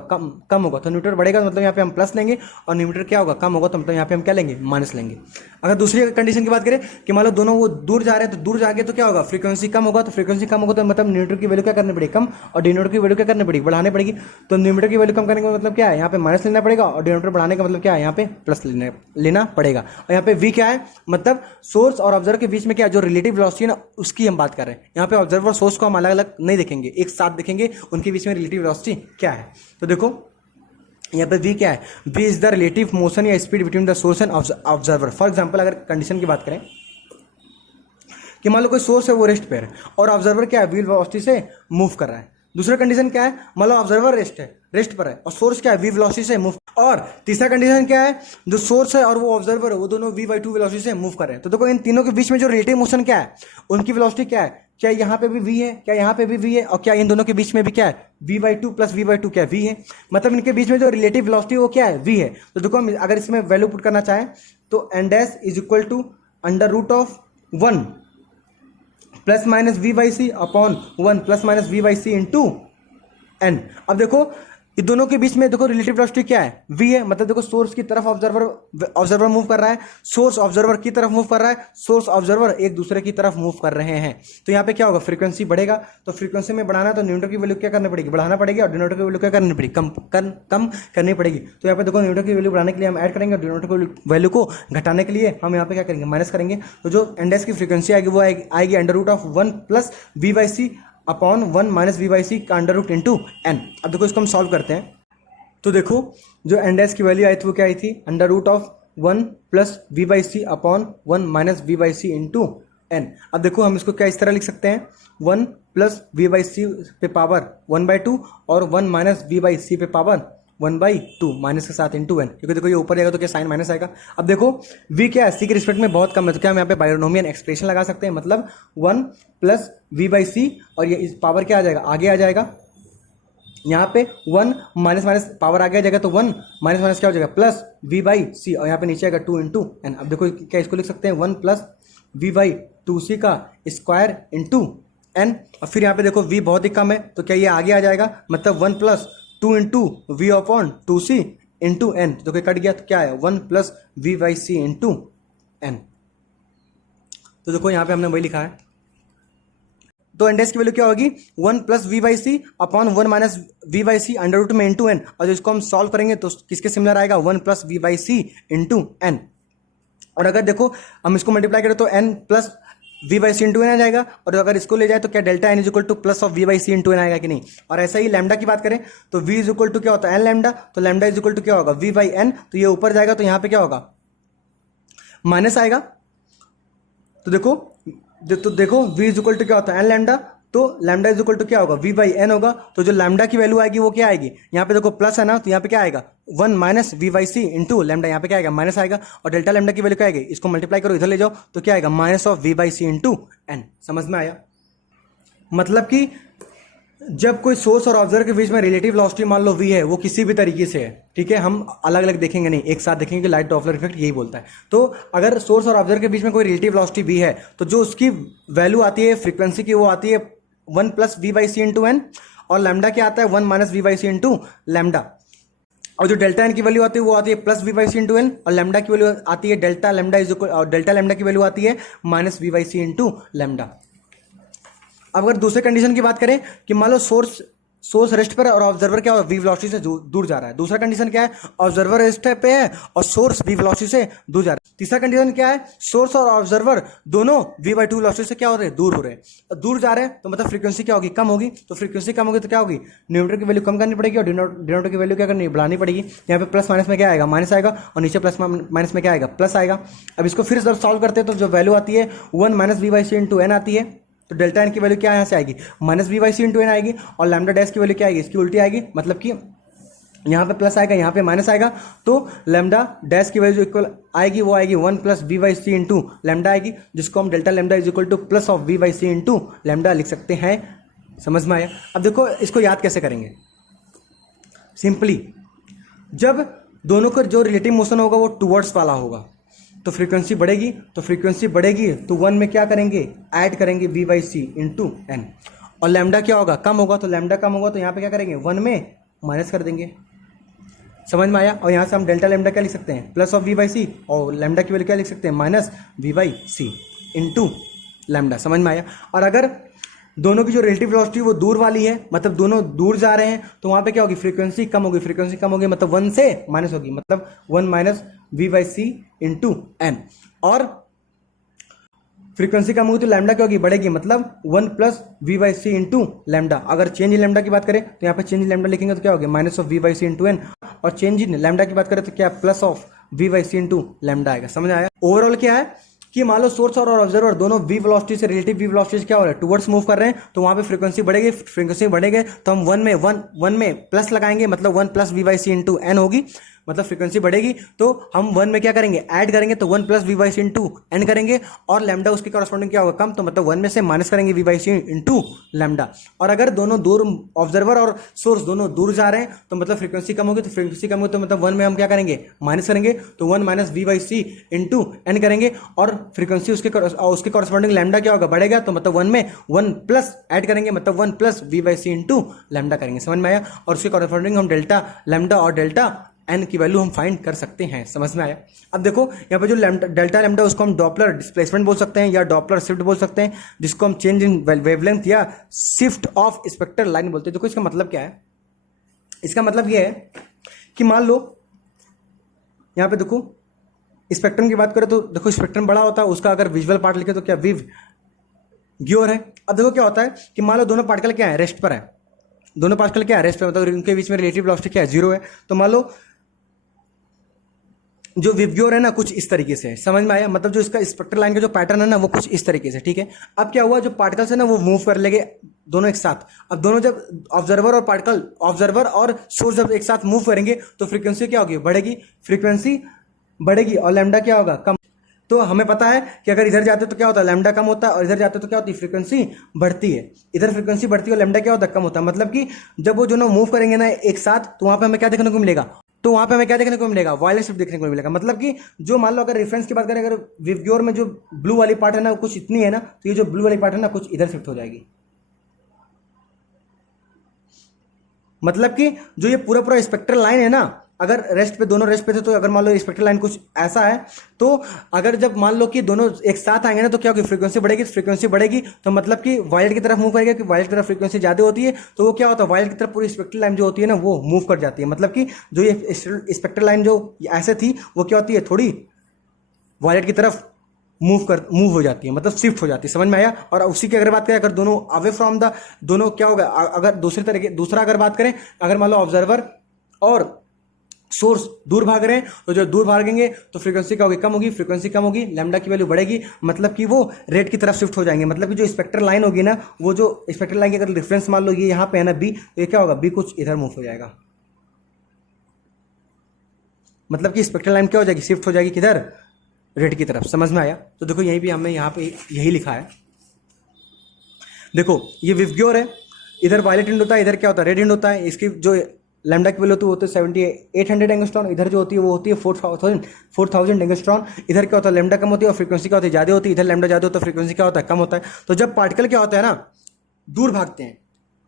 कम होगा। तो न्यूमरेटर बढ़ेगा तो मतलब यहाँ पे हम प्लस लेंगे और न्यूमरेटर क्या होगा, कम होगा तो मतलब यहाँ पे हम क्या लेंगे, माइनस लेंगे। अगर दूसरी कंडीशन की बात करें कि मान लो दोनों वो दूर जा रहे हैं, तो दूर जाएंगे तो क्या होगा, फ्रीक्वेंसी कम होगा। तो फ्रीक्वेंसी कम होगा तो मतलब न्यूमरेटर की वैल्यू क्या करनी पड़ेगी, कम, और डिनोमिनेटर की वैल्यू क्या करनी पड़ेगी, बढ़ाने पड़ेगी। तो न्यूमरेटर की वैल्यू कम करने का मतलब क्या है, यहाँ पे माइनस लेना पड़ेगा और डिनोमिनेटर बढ़ाने का मतलब क्या है, यहाँ पे प्लस लेना पड़ेगा। और यहाँ पे वी क्या है, मतलब सोर्स और ऑब्जर्वर के बीच में क्या जो रिलेटिव वेलोसिटी है ना, उसकी हम बात कर रहे हैं। यहाँ पे ऑब्जर्वर और सोर्स को हम अलग अलग नहीं देखेंगे, एक साथ देखेंगे उनके बीच में रिलेटिव वेलोसिटी क्या है। तो देखो यहाँ पे v क्या है, v is the relative motion या speed between the source and observer. For example अगर कंडीशन की बात करें कि मान लो कोई सोर्स है वो रेस्ट पे है और ऑब्जर्वर क्या है, व्हील वेलोसिटी से मूव कर रहा है। दूसरा कंडीशन क्या है, मान लो ऑब्जर्वर रेस्ट पर है और सोर्स क्या है, v वेलोसिटी से मूव। और तीसरा कंडीशन क्या है, जो सोर्स है और वो ऑब्जर्वर है वो दोनों v/2 वेलोसिटी से मूव कर रहे हैं। तो देखो इन तीनों के बीच में जो रिलेटिव मोशन क्या है, उनकी वेलोसिटी क्या है, क्या यहाँ पे भी v है, क्या यहाँ पे भी v है, और क्या इन दोनों के बीच में भी क्या है, v/2 प्लस v/2 क्या v है। मतलब इनके बीच में जो रिलेटिव वेलोसिटी वो क्या है, v है। तो देखो हम अगर इसमें वैल्यू पुट करना चाहें तो n dash is equal to √1 plus minus v/c upon 1 plus minus v/c into n। अब देखो इन दोनों के बीच में देखो रिलेटिव वेलोसिटी क्या है, v है। मतलब देखो सोर्स की तरफ ऑब्जर्वर मूव कर रहा है, सोर्स ऑब्जर्वर की तरफ मूव कर रहा है, सोर्स ऑब्जर्वर एक दूसरे की तरफ मूव कर रहे हैं। तो यहाँ पे क्या होगा, फ्रीक्वेंसी बढ़ेगा। तो फ्रीक्वेंसी में बढ़ाना तो न्यूमरेटर की वैल्यू क्या करनी पड़ेगी, बढ़ाना पड़ेगी, और डिनोमिनेटर की वैल्यू क्या करनी पड़ेगी, कम करनी पड़ेगी। तो यहाँ पे देखो न्यूमरेटर की वैल्यू बढ़ाने के लिए हम ऐड करेंगे और डिनोमिनेटर की वैल्यू को घटाने के लिए हम यहाँ पे क्या करेंगे, माइनस करेंगे। तो जो एंड की फ्रीक्वेंसी आएगी वो आएगी √1 plus v/c upon 1 minus v/c का √ इंटू n। अब देखो इसको हम सॉल्व करते हैं। तो देखो जो एंड की वैल्यू आई थी वो क्या आई थी, √1 plus v/c upon 1 minus v/c into n। अब देखो हम इसको क्या इस तरह लिख सकते हैं, 1 प्लस v/c पे पावर 1/2 और 1 माइनस v/c पे पावर 1/2 माइनस के साथ इंटू n, क्योंकि देखो ये ऊपर जाएगा तो क्या साइन माइनस आएगा। अब देखो v क्या है, c के रिस्पेक्ट में बहुत कम है, तो क्या हम यहाँ पे बाइनोमियल एक्सप्रेशन लगा सकते हैं। मतलब 1 प्लस v/c और ये इस पावर क्या आ जाएगा, आगे आ जाएगा। यहाँ पे 1 माइनस माइनस पावर आगे आ जाएगा तो 1 माइनस माइनस क्या हो जाएगा, प्लस v/c, और यहाँ पे नीचे आएगा 2 इंटू n। अब देखो क्या इसको लिख सकते हैं, 1 प्लस v/2c का स्क्वायर इंटू n। और फिर यहाँ पे देखो v बहुत ही कम है तो क्या ये आगे आ जाएगा, मतलब 1 plus 2 into v upon 2c into n। तो कट गया तो क्या है, 1 प्लस v/c इंटू n। तो देखो यहाँ पे हमने वही लिखा है। तो एंड की वैल्यू क्या होगी, 1 plus v/c upon 1 minus v/c under root में इंटू n। और इसको हम सॉल्व करेंगे तो किसके सिमिलर आएगा, 1 प्लस v/c इंटू n। और अगर देखो हम इसको मल्टीप्लाई करें तो n plus v/c into n आ जाएगा। और अगर इसको ले जाए तो क्या delta n is equal two plus of v/c into n आएगा कि नहीं। और ऐसा ही लैम्डा की बात करें तो v इज इक्वल टू क्या होता है, n लैम्डा। तो लैम्डा इज इक्वल टू क्या होगा, v/n। तो ये ऊपर जाएगा तो यहाँ पे क्या होगा, माइनस आएगा। तो देखो v इज इक्वल टू क्या होता है, n लैम्डा। तो लैम्डा इज इक्वल टू क्या होगा, v/n होगा। तो जो लैम्डा की वैल्यू आएगी वो क्या आएगी, यहाँ पे देखो प्लस है ना, तो यहाँ पे क्या आएगा 1 माइनस v/c इंटू लैम्डा, यहाँ पे क्या आएगा, माइनस आएगा। और डेल्टा लैम्डा की वैल्यू क्या आएगी, इसको मल्टीप्लाई करो इधर ले जाओ तो क्या आएगा, minus of v/c into n। समझ में आया। मतलब कि जब कोई सोर्स और ऑब्जर्वर के बीच में रिलेटिव वेलोसिटी मान लो v है, वो किसी भी तरीके से है, ठीक है, हम अलग अलग देखेंगे नहीं, एक साथ देखेंगे। लाइट डॉपलर इफेक्ट यही बोलता है। तो अगर सोर्स और ऑब्जर्वर के बीच में कोई रिलेटिव वेलोसिटी v है तो जो उसकी वैल्यू आती है फ्रीक्वेंसी की वो आती है 1 प्लस v/c इंटू n, और लैम्डा क्या आता है 1 माइनस v/c इंटू लैम्डा। और जो डेल्टा n की वैल्यू आती है वो आती है प्लस v/c इंटू n, और लैम्डा की वैल्यू आती है डेल्टा लैम्डा इज इक्वल, और डेल्टा लैम्डा की वैल्यू आती है माइनस v/c इंटू लैम्डा। अब अगर दूसरे कंडीशन की बात करें कि मान लो सोर्स रेस्ट पर है और ऑब्जर्वर क्या v वेलोसिटी से दूर जा रहा है। दूसरा कंडीशन क्या है, ऑब्जर्वर रेस्ट पे है और सोर्स v वेलोसिटी से दूर जा रहा है। तीसरा कंडीशन क्या है, सोर्स और ऑब्जर्वर दोनों v/2 वेलोसिटी से क्या हो रहे हैं, दूर हो रहे हैं। और दूर जा रहे हैं तो मतलब फ्रीक्वेंसी क्या होगी, कम होगी। तो फ्रीक्वेंसी कम होगी तो क्या होगी, न्यूमरेटर की वैल्यू कम करनी पड़ेगी और डिनोमिनेटर की वैल्यू क्या करनी, बढ़ानी पड़ेगी। यहाँ पे प्लस माइनस में क्या आएगा, माइनस आएगा, और नीचे प्लस माइनस में क्या आएगा, प्लस आएगा। अब इसको फिर जब सॉल्व करते हैं तो जो वैल्यू आती है 1 माइनस v/c इंटू n आती है। तो डेल्टा n की वैल्यू क्या यहाँ से आएगी, माइनस v/c इंटू n आएगी। और लैम्डा डैश की वैल्यू क्या आएगी, इसकी उल्टी आएगी। मतलब कि यहाँ पे प्लस आएगा, यहाँ पे माइनस आएगा। तो लैम्डा डैश की वैल्यू इक्वल आएगी, वो आएगी 1 प्लस v/c इंटू लैम्डा आएगी, जिसको हम delta lambda is equal two plus of v/c into lambda लिख सकते हैं। समझ में आया। अब देखो इसको याद कैसे करेंगे, सिंपली जब दोनों का जो रिलेटिव मोशन होगा वो टूवर्ड्स वाला होगा, तो फ्रीक्वेंसी बढ़ेगी, तो 1 में क्या करेंगे, ऐड करेंगे v by c into n. और लैम्डा क्या होगा, कम होगा, तो लैम्डा कम होगा तो यहाँ पे क्या करेंगे, 1 में माइनस कर देंगे। समझ में आया। और यहाँ से हम डेल्टा लैम्डा क्या लिख सकते हैं, plus of v by c, और लैम्डा की वैल्यू क्या लिख सकते हैं, minus v by c into lambda. समझ में आया। और अगर दोनों की जो रिलेटिव वेलोसिटी वो दूर वाली है, मतलब दोनों दूर जा रहे हैं, तो वहाँ पे क्या होगी, फ्रीक्वेंसी कम होगी, मतलब 1 से माइनस होगी, मतलब 1 minus v by c into n. और फ्रीक्वेंसी कम होगी तो लैम्डा क्या होगी, बढ़ेगी, मतलब 1 plus v by c into lambda. अगर चेंज इन लैम्डा की बात करें तो यहाँ पे चेंज इन लैम्डा लिखेंगे तो क्या होगा, minus of v by c into n. और चेंज इन लैम्डा की बात करें तो क्या, plus of v by c into lambda आएगा। समझ आया। ओवरऑल क्या है कि मान लो सोर्स और ऑब्जर्वर दोनों वी वेलोसिटी से रिलेटिव वी वेलोसिटी से क्या हो रहा है, टुवर्ड्स मूव कर रहे हैं, तो वहां पे फ्रीक्वेंसी बढ़ेगी, तो हम 1 में प्लस लगाएंगे, मतलब 1 plus v by c into n होगी, मतलब फ्रीक्वेंसी बढ़ेगी, तो हम 1 में क्या करेंगे, ऐड करेंगे, तो 1 plus v by c into n करेंगे, और लैम्डा उसके कॉरस्पॉन्डिंग क्या होगा, कम, तो मतलब 1 में से माइनस करेंगे v by c into lambda. और अगर दोनों दूर, ऑब्जर्वर और सोर्स दोनों दूर जा रहे हैं, तो मतलब फ्रीक्वेंसी कम होगी, तो मतलब 1 में हम क्या करेंगे, माइनस करेंगे, तो 1 minus v by c into n करेंगे, और फ्रीक्वेंसी उसके कॉरस्पॉन्डिंग लैम्डा क्या होगा, बढ़ेगा, तो मतलब 1 में 1 प्लस ऐड करेंगे, मतलब 1 plus v by c into lambda करेंगे। समझ में आया। और उसके कॉरस्पॉन्डिंग हम डेल्टा लैम्डा और डेल्टा एन की वैल्यू हम फाइंड कर सकते हैं। समझ में आया। अब देखो यहाँ पे जो डेल्टा लैम्डा उसको हम डॉपलर डिस्प्लेसमेंट बोल सकते हैं या डॉपलर शिफ्ट बोल सकते हैं, जिसको हम चेंज इन वेवलेंथ या शिफ्ट ऑफ स्पेक्ट्रल लाइन बोलते हैं। देखो इसका मतलब क्या है, इसका मतलब ये है कि मान लो यहाँ पे देखो स्पेक्ट्रम की बात करें तो देखो स्पेक्ट्रम बड़ा होता है, उसका अगर विजुअल पार्ट लिखे तो क्या विव ग्योर है। अब देखो क्या होता है कि मान लो दोनों पार्टिकल क्या है, रेस्ट पर है, दोनों पार्टिकल क्या है, रेस्ट पर, मतलब उनके बीच में रिलेटिव वेलोसिटी क्या है, 0 है। तो मान लो जो विवग्योर है ना कुछ इस तरीके से है। समझ में आया। मतलब जो इसका स्पेक्ट्रल लाइन का जो पैटर्न है ना वो कुछ इस तरीके से, ठीक है। अब क्या हुआ, जो पार्टिकल्स है ना वो मूव कर लेंगे दोनों एक साथ। अब दोनों जब ऑब्जर्वर और सोर्स जब एक साथ मूव करेंगे तो फ्रीक्वेंसी क्या होगी, बढ़ेगी, और लैम्डा क्या होगा, कम। तो हमें पता है कि अगर इधर जाते तो क्या होता है, लैम्डा कम होता है, और इधर जाते तो क्या होती है, फ्रीक्वेंसी बढ़ती है। इधर फ्रीक्वेंसी बढ़ती है और लैम्डा क्या होता है, कम होता है। मतलब कि जब वो दोनों मूव करेंगे ना एक साथ, तो वहां पे हमें क्या देखने को मिलेगा, वायलेट शिफ्ट देखने को मिलेगा। मतलब कि जो मान लो अगर रेफरेंस की बात करें, अगर विवग्योर में जो ब्लू वाली पार्ट है ना कुछ इतनी है ना, तो ये जो ब्लू वाली पार्ट है ना कुछ इधर शिफ्ट हो जाएगी। मतलब कि जो ये पूरा स्पेक्ट्रल लाइन है ना, अगर दोनों रेस्ट पे थे, तो अगर मान लो स्पेक्ट्रल लाइन कुछ ऐसा है, तो अगर जब मान लो कि दोनों एक साथ आएंगे ना, तो क्या होगी, फ्रीक्वेंसी बढ़ेगी, तो मतलब कि वायलेट की तरफ मूव करेगा, कि वायलेट की तरफ फ्रीक्वेंसी ज्यादा होती है, तो वो क्या होता है, वायलेट की तरफ पूरी स्पेक्ट्रल लाइन जो होती है ना वो मूव कर जाती है। मतलब कि जो ये स्पेक्ट्रल लाइन जो ऐसे थी वो क्या होती है, थोड़ी वायलेट की तरफ मूव हो जाती है, मतलब शिफ्ट हो जाती है। समझ में आया। और उसी की अगर बात करें, अगर दोनों अवे फ्रॉम द, दोनों क्या होगा, अगर दूसरा अगर बात करें, अगर मान लो ऑब्जर्वर और सोर्स दूर भाग रहे हैं, तो जो दूर भागेंगे तो फ्रीक्वेंसी क्या होगी, कम होगी, लैम्डा की वैल्यू बढ़ेगी, मतलब कि वो रेड की तरफ शिफ्ट हो जाएंगे। मतलब कि जो स्पेक्ट्रल लाइन होगी ना, वो जो स्पेक्ट्रल लाइन की अगर रेफरेंस मान लो ये यहाँ पे है ना बी, तो ये क्या होगा, बी कुछ इधर मूव हो जाएगा। मतलब कि स्पेक्ट्रल लाइन क्या हो जाएगी, शिफ्ट हो जाएगी किधर, रेड की तरफ। समझ में आया। तो देखो यहीं भी हमने यहाँ पे यही लिखा है। देखो ये विवग्योर है, इधर वायलेट एंड होता है, इधर क्या होता है, रेड एंड होता है। इसकी जो लैम्डा की वैल्यू होती है 7800 एंगस्ट्रॉन, इधर जो होती है वो होती है 4000 एंगस्ट्रॉन। इधर क्या होता है, लैम्डा कम होती है और फ्रीक्वेंसी क्या होती है, ज्यादा होती है। इधर लैम्डा ज्यादा होता है, फ्रीक्वेंसी क्या होता है, कम होता है। तो जब पार्टिकल क्या होता है ना दूर भागते हैं,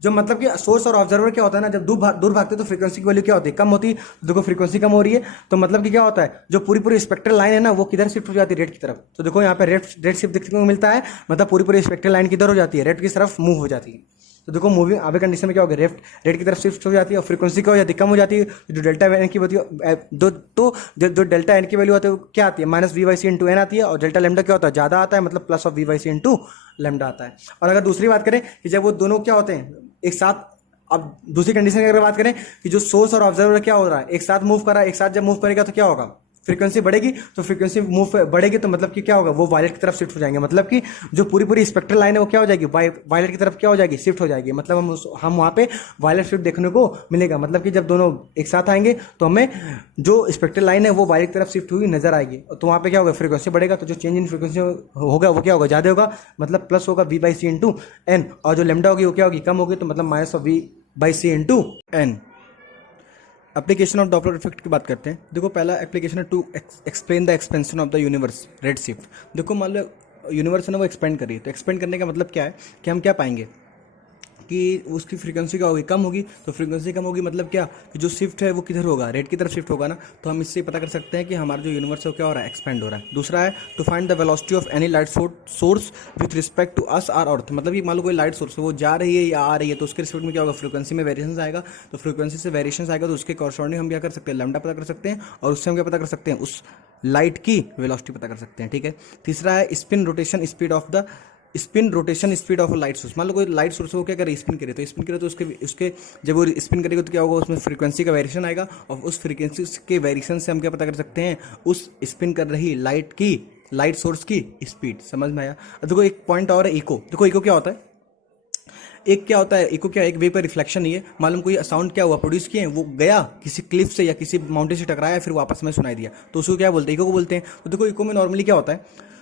जो मतलब कि सोर्स और ऑब्जर्वर क्या होता है ना, जब दूर भागते हैं तो फ्रीक्वेंसी की वैल्यू क्या होती है, कम होती है। देखो फ्रीक्वेंसी कम हो रही है, तो मतलब कि क्या होता है, जो पूरी स्पेक्ट्रल लाइन है ना वो किधर शिफ्ट हो जाती है, रेड की तरफ। तो देखो यहाँ पे रेड शिफ्ट देखने को मिलता है, मतलब पूरी स्पेक्ट्रल लाइन किधर हो जाती है, रेड की तरफ मूव हो जाती है। तो देखो मूविंग आवे कंडीशन में क्या होगा, रेड की तरफ शिफ्ट हो जाती है, और फ्रीक्वेंसी क्या हो जाती है, कम हो जाती है। जो डेल्टा एन की वैल्यू जो डेल्टा एन की वैल्यू आती है वो क्या आती है, minus v by c into n आती है, और डेल्टा लेमडा क्या होता है, ज्यादा आता है, मतलब plus of v by c into lambda आता है। और अगर दूसरी बात करें कि जब वो दोनों क्या होते हैं एक साथ, अब दूसरी कंडीशन की अगर बात करें कि जो सोर्स और ऑब्जर्वर क्या हो रहा है, एक साथ मूव कर रहा है, एक साथ जब मूव करेगा तो क्या होगा, फ्रीक्वेंसी बढ़ेगी। तो फ्रीक्वेंसी मूव बढ़ेगी तो मतलब कि क्या होगा, वो वायलेट की तरफ शिफ्ट हो जाएंगे। मतलब कि जो पूरी स्पेक्ट्रल लाइन है वो क्या हो जाएगी, वायलेट की तरफ क्या हो जाएगी, शिफ्ट हो जाएगी। मतलब हम वहाँ पे वायलेट शिफ्ट देखने को मिलेगा। मतलब कि जब दोनों एक साथ आएंगे तो हमें जो स्पेक्ट्रल लाइन है वो वायलेट की तरफ शिफ्ट हुई नजर आएगी। तो वहाँ पे क्या होगा, फ्रीक्वेंसी बढ़ेगा, तो जो चेंज इन फ्रीक्वेंसी होगा वो क्या होगा, ज्यादा होगा, मतलब प्लस होगा v by c into n. और जो लेमडा होगी वो क्या होगी, कम होगी, तो मतलब minus of v by c into n. Application of Doppler effect की बात करते हैं। देखो पहला एप्लीकेशन है to explain the expansion of the universe red shift. देखो मान लो यूनिवर्स है ना वो एक्सपेंड कर रही है, तो एक्सपेंड करने का मतलब क्या है कि हम क्या पाएंगे कि उसकी फ्रीक्वेंसी क्या होगी, कम होगी। तो फ्रीक्वेंसी कम होगी मतलब क्या कि जो शिफ्ट है वो किधर होगा, रेड की तरफ शिफ्ट होगा ना। तो हम इससे पता कर सकते हैं कि हमारा जो यूनिवर्स है वो क्या हो रहा है, एक्सपेंड हो रहा है। दूसरा है to find the velocity of any light source with respect to us or earth. मतलब कि मान लो कोई लाइट सोर्स है वो जा रही है या आ रही है, तो उसके रिस्पेक्ट में क्या होगा, फ्रीक्वेंसी में वेरिएशन आएगा। तो फ्रीक्वेंसी से वेरिएशन आएगा तो उसके कॉरस्पॉन्डिंग हम क्या कर सकते हैं, लैम्डा पता कर सकते हैं, और उससे हम क्या पता कर सकते हैं, उस लाइट की वेलोसिटी पता कर सकते हैं। ठीक है। तीसरा है spin rotation speed of light source. मान लो कोई लाइट सोर्स है वो क्या करे, स्पिन करे, तो स्पिन करे तो उसके जब वो स्पिन करेगा तो क्या होगा, उसमें फ्रीक्वेंसी का वेरिएशन आएगा, और उस फ्रीक्वेंसी के वेरिएशन से हम क्या पता कर सकते हैं, उस स्पिन कर रही लाइट सोर्स की स्पीड। समझ में आया। देखो एक पॉइंट और है इको। देखो इको क्या होता है, एक क्या होता है, इको क्या, एक वेव का रिफ्लेक्शन नहीं है। मालूम कोई साउंड क्या हुआ, प्रोड्यूस किए, वो गया किसी क्लिफ से या किसी माउंटेन से टकराया, फिर वापस में सुनाई दिया, तो उसको क्या बोलते हैं, इको को बोलते हैं। तो देखो इको में नॉर्मली क्या होता है,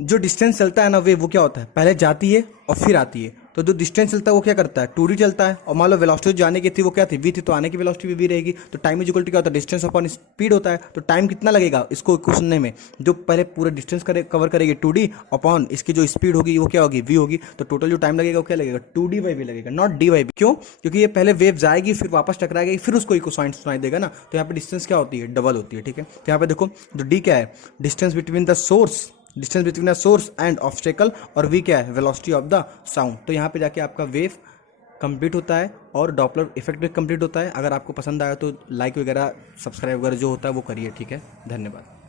जो डिस्टेंस चलता है ना वेव, वो क्या होता है, पहले जाती है और फिर आती है। तो जो डिस्टेंस चलता है वो क्या करता है, 2D चलता है। और मान लो वेलोसिटी जाने की थी वो क्या थी, v थी, तो आने की वेलोसिटी भी v रहेगी। तो टाइम इज इक्वल टू क्या होता है, डिस्टेंस अपॉन स्पीड होता है। तो टाइम कितना लगेगा इसको सुनने में, जो पहले पूरा डिस्टेंस कवर करेगी 2D अपॉन इसकी जो स्पीड होगी वो क्या होगी, v होगी। तो टोटल जो टाइम लगेगा वो क्या लगेगा, 2D/v लगेगा, नॉट d/v। क्यों, क्योंकि ये पहले वेव जाएगी फिर वापस टकराएगी फिर उसको इको साइन सुनाई देगा ना। तो यहाँ पे डिस्टेंस क्या होती है, डबल होती है। ठीक है। तो यहाँ पे देखो जो d क्या है, distance between a source and obstacle, और v क्या है, वेलोसिटी ऑफ द साउंड। तो यहाँ पे जाके आपका वेव कंप्लीट होता है और डॉपलर इफेक्ट भी कंप्लीट होता है। अगर आपको पसंद आया तो लाइक वगैरह सब्सक्राइब वगैरह जो होता है वो करिए। ठीक है, धन्यवाद।